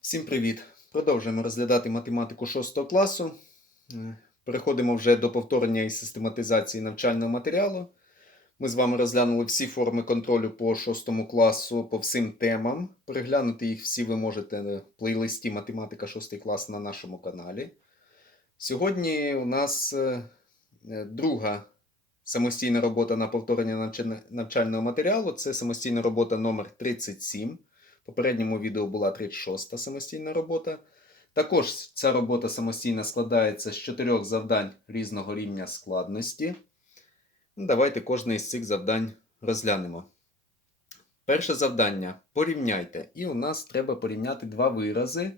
Всім привіт! Продовжуємо розглядати математику 6 класу. Е, Переходимо вже до повторення і систематизації навчального матеріалу. Ми з вами розглянули всі форми контролю по 6 класу по всім темам. Переглянути їх всі ви можете в плейлисті Математика 6 клас на нашому каналі. Сьогодні у нас е, е, друга самостійна робота на повторення навчального матеріалу. Це самостійна робота номер 37. В попередньому відео була 36 самостійна робота. Також ця робота самостійна складається з чотирьох завдань різного рівня складності. Ну, Давайте кожне із цих завдань розглянемо. Перше завдання порівняйте. І у нас треба порівняти два вирази.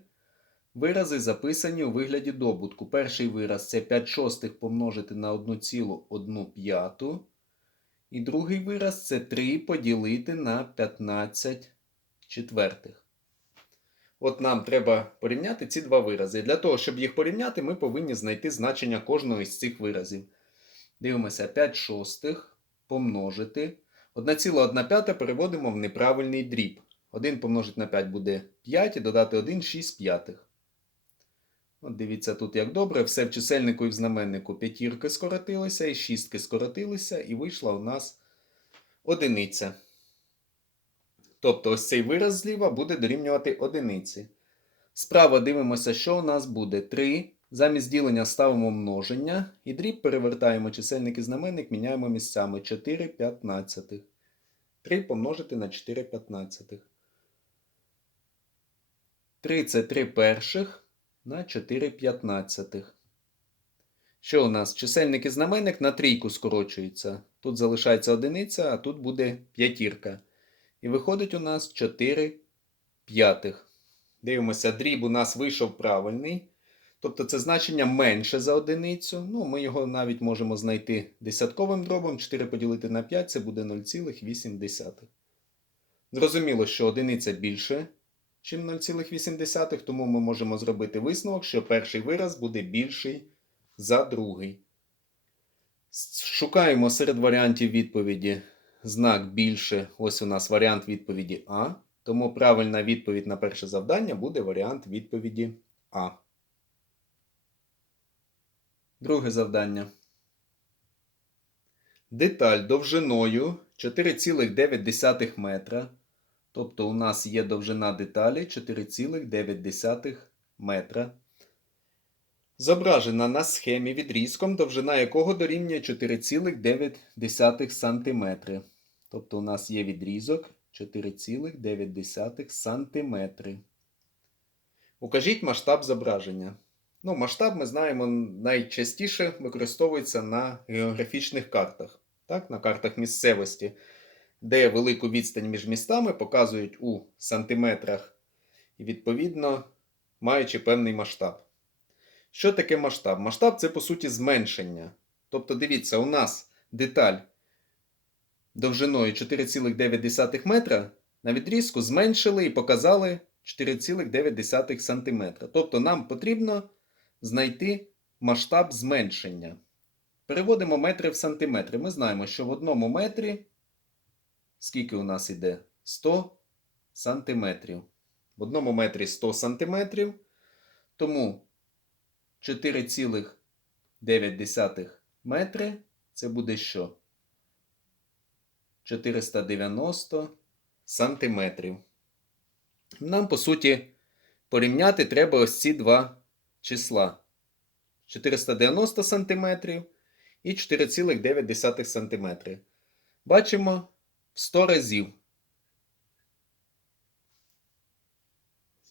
Вирази записані у вигляді добутку. Перший вираз це 5 шостих помножити на 1,1 п'яту. І другий вираз це 3 поділити на 15 четвертих. От нам треба порівняти ці два вирази. Для того, щоб їх порівняти, ми повинні знайти значення кожного із цих виразів. Дивимося 5 шостих помножити. 1,1 п'ята переводимо в неправильний дріб. 1 помножити на 5 буде 5 і додати 1 6 п'ятих. От дивіться тут як добре. Все в чисельнику і в знаменнику п'ятірки скоротилися, і шістки скоротилися, і вийшла у нас одиниця. Тобто ось цей вираз зліва буде дорівнювати одиниці. Справа дивимося, що у нас буде 3. Замість ділення ставимо множення. І дріб перевертаємо чисельник і знаменник, міняємо місцями 4 п'ятнадцятих. 3 помножити на 4 п'ятнадцятих. 3 це 3 перших на 4 п'ятнадцятих. Що у нас? Чисельник і знаменник на трійку скорочується. Тут залишається одиниця, а тут буде п'ятірка. І виходить у нас 4 п'ятих. Дивимося, дріб у нас вийшов правильний. Тобто це значення менше за одиницю. Ну, ми його навіть можемо знайти десятковим дробом. 4 поділити на 5 це буде 0,8. Зрозуміло, що одиниця більше, ніж 0,8, тому ми можемо зробити висновок, що перший вираз буде більший за другий. Шукаємо серед варіантів відповіді знак більше. Ось у нас варіант відповіді А. Тому правильна відповідь на перше завдання буде варіант відповіді А. Друге завдання. Деталь довжиною 4,9 метра. Тобто у нас є довжина деталі 4,9 метра. Зображена на схемі відрізком, довжина якого дорівнює 4,9 см. Тобто у нас є відрізок 4,9 см. Укажіть масштаб зображення. Ну, масштаб ми знаємо найчастіше використовується на географічних картах, так, на картах місцевості, де велику відстань між містами показують у сантиметрах і, відповідно, маючи певний масштаб. Що таке масштаб? Масштаб це по суті зменшення. Тобто, дивіться, у нас деталь довжиною 4,9 метра на відрізку зменшили і показали 4,9 см. Тобто нам потрібно знайти масштаб зменшення. Переводимо метри в сантиметри. Ми знаємо, що в одному метрі скільки у нас іде? 100 сантиметрів. В одному метрі 100 сантиметрів. Тому 4,9 метри це буде що? 490 сантиметрів. Нам, по суті, порівняти треба ось ці два числа. 490 сантиметрів і 4,9 сантиметри. Бачимо в 100 разів.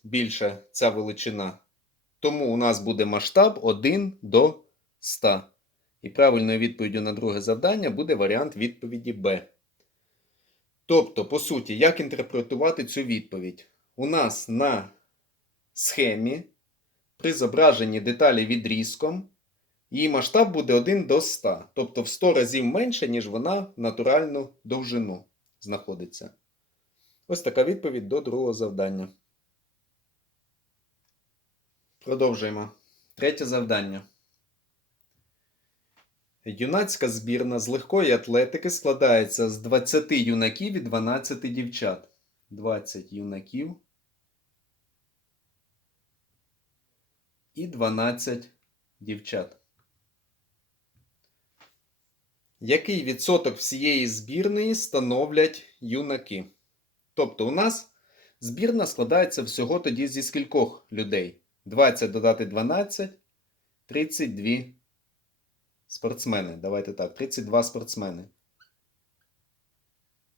Більша ця величина. Тому у нас буде масштаб 1 до 100. І правильною відповіддю на друге завдання буде варіант відповіді Б. Тобто, по суті, як інтерпретувати цю відповідь? У нас на схемі при зображенні деталі відрізком її масштаб буде 1 до 100. Тобто в 100 разів менше, ніж вона в натуральну довжину знаходиться. Ось така відповідь до другого завдання. Продовжуємо. Третє завдання. Юнацька збірна з легкої атлетики складається з 20 юнаків і 12 дівчат. 20 юнаків і 12 дівчат. Який відсоток всієї збірної становлять юнаки? Тобто у нас збірна складається всього тоді зі скількох людей? 20 додати 12, 32 спортсмени. Давайте так, 32 спортсмени.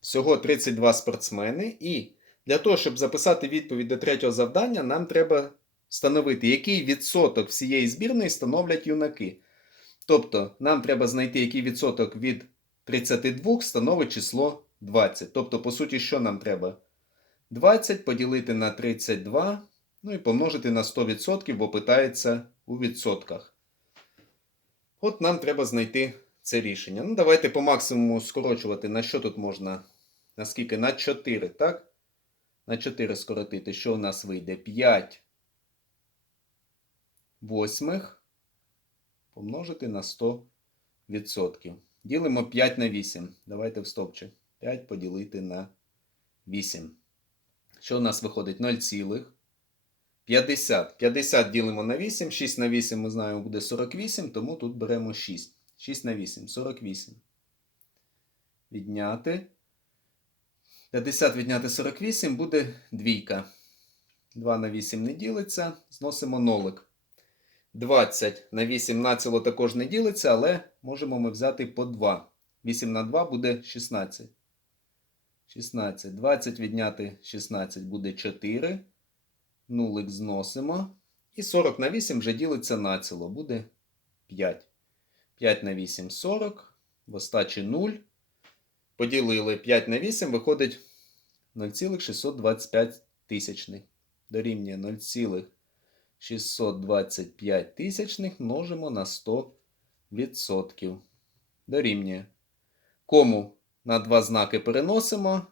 Всього 32 спортсмени. І для того, щоб записати відповідь до третього завдання, нам треба встановити, який відсоток всієї збірної становлять юнаки. Тобто, нам треба знайти, який відсоток від 32 становить число 20. Тобто, по суті, що нам треба? 20 поділити на 32, ну і помножити на 100%, бо питається у відсотках. От нам треба знайти це рішення. Ну, давайте по максимуму скорочувати. На що тут можна? Наскільки? На 4, так? На 4 скоротити. Що у нас вийде? 5 восьмих помножити на 100%. Ділимо 5 на 8. Давайте в стопчик. 5 поділити на 8. Що у нас виходить? 0, цілих. 50. 50 ділимо на 8. 6 на 8 ми знаємо буде 48, тому тут беремо 6. 6 на 8 48. Відняти. 50 відняти 48 буде двійка. 2 на 8 не ділиться. Зносимо нолик. 20 на 8 націло також не ділиться, але можемо ми взяти по 2. 8 на 2 буде 16. 16. 20 відняти 16 буде 4. Нулик зносимо. І 40 на 8 вже ділиться націло. Буде 5. 5 на 8 40. В остачі 0. Поділили 5 на 8, виходить 0,625 тисячних. Дорівнює 0,625 тисячних множимо на 100%. Дорівнює. Кому на два знаки переносимо.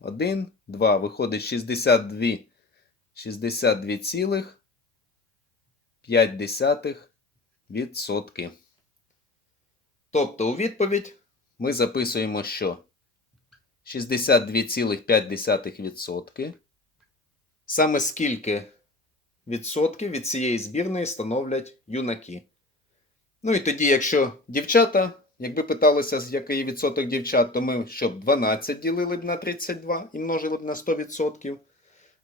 1, 2. Виходить 62, 62,5%. Тобто у відповідь ми записуємо, що 62,5%. Саме скільки відсотків від цієї збірної становлять юнаки. Ну і тоді, якщо дівчата, якби питалося, який відсоток дівчат, то ми щоб 12 ділили б на 32 і множили б на 100%.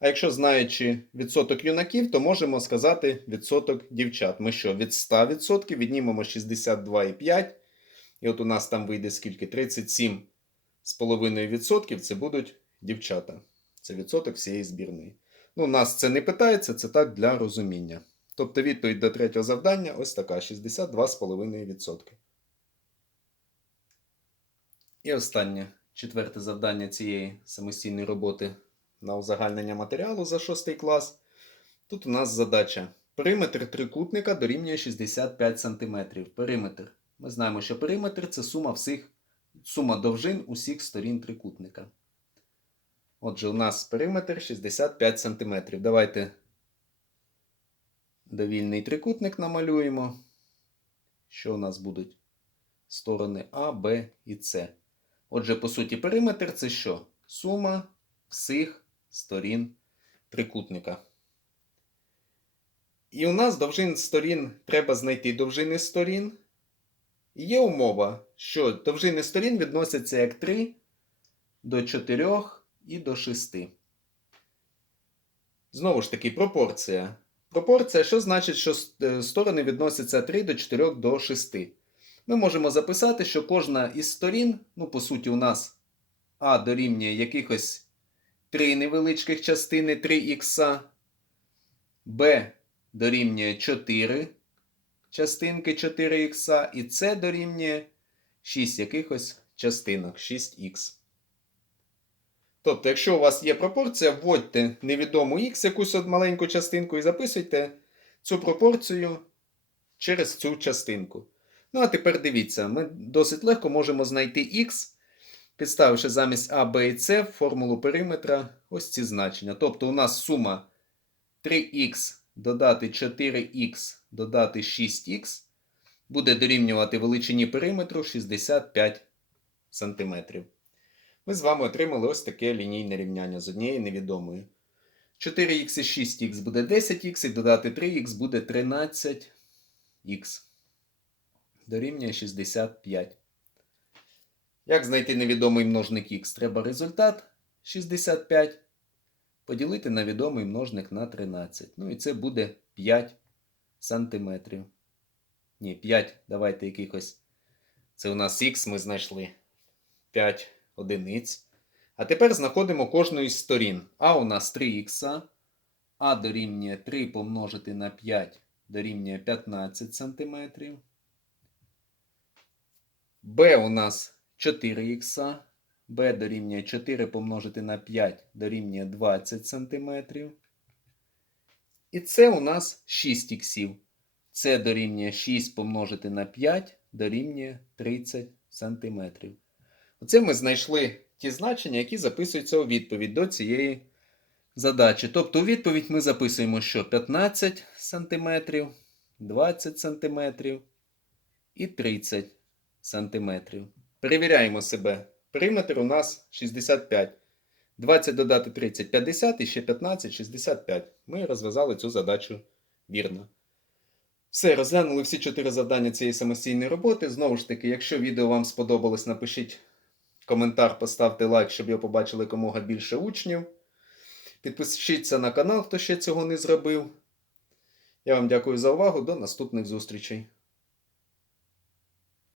А якщо знаючи відсоток юнаків, то можемо сказати відсоток дівчат. Ми що, від 100% віднімемо 62,5. І от у нас там вийде скільки? 37,5% це будуть дівчата. Це відсоток всієї збірної. Ну, нас це не питається, це так для розуміння. Тобто відповідь до третього завдання ось така: 62,5%. І останнє четверте завдання цієї самостійної роботи на узагальнення матеріалу за 6 клас. Тут у нас задача. Периметр трикутника дорівнює 65 см. Периметр. Ми знаємо, що периметр це сума всіх, сума довжин усіх сторін трикутника. Отже, у нас периметр 65 см. Давайте довільний трикутник намалюємо. Що у нас будуть сторони А, Б і С. Отже, по суті, периметр це що? Сума всіх сторін трикутника. І у нас довжин сторін треба знайти довжини сторін. І є умова, що довжини сторін відносяться як 3 до 4 і до 6. Знову ж таки, пропорція. Пропорція, що значить, що сторони відносяться 3 до 4 до 6. Ми можемо записати, що кожна із сторін, ну, по суті, у нас А дорівнює якихось 3 невеличких частини 3х, Б дорівнює 4 частинки 4х, і С дорівнює 6 якихось частинок 6х. Тобто, якщо у вас є пропорція, вводьте невідому х якусь от маленьку частинку і записуйте цю пропорцію через цю частинку. Ну, а тепер дивіться, ми досить легко можемо знайти х, підставивши замість А, Б і С формулу периметра ось ці значення. Тобто у нас сума 3х додати 4х додати 6х буде дорівнювати величині периметру 65 см. Ми з вами отримали ось таке лінійне рівняння з однією невідомою. 4х і 6х буде 10х, і додати 3х буде 13х. Дорівнює 65. Як знайти невідомий множник х? Треба результат 65 поділити на відомий множник на 13. Ну і це буде 5 сантиметрів. Ні, 5, давайте якихось. Це у нас х ми знайшли 5 одиниць. А тепер знаходимо кожну із сторін. А у нас 3х, а дорівнює 3 помножити на 5 дорівнює 15 см. Б у нас 4х, b дорівнює 4 помножити на 5 дорівнює 20 см. І це у нас 6 іксів. Це дорівнює 6 помножити на 5 дорівнює 30 см. Оце ми знайшли ті значення, які записуються у відповідь до цієї задачі. Тобто у відповідь ми записуємо, що 15 см, 20 см і 30 см. Перевіряємо себе. Периметр у нас 65. 20 додати 30 50 і ще 15 65. Ми розв'язали цю задачу вірно. Все, розглянули всі чотири завдання цієї самостійної роботи. Знову ж таки, якщо відео вам сподобалось, напишіть коментар, поставте лайк, щоб його побачили якомога більше учнів. Підпишіться на канал, хто ще цього не зробив. Я вам дякую за увагу. До наступних зустрічей.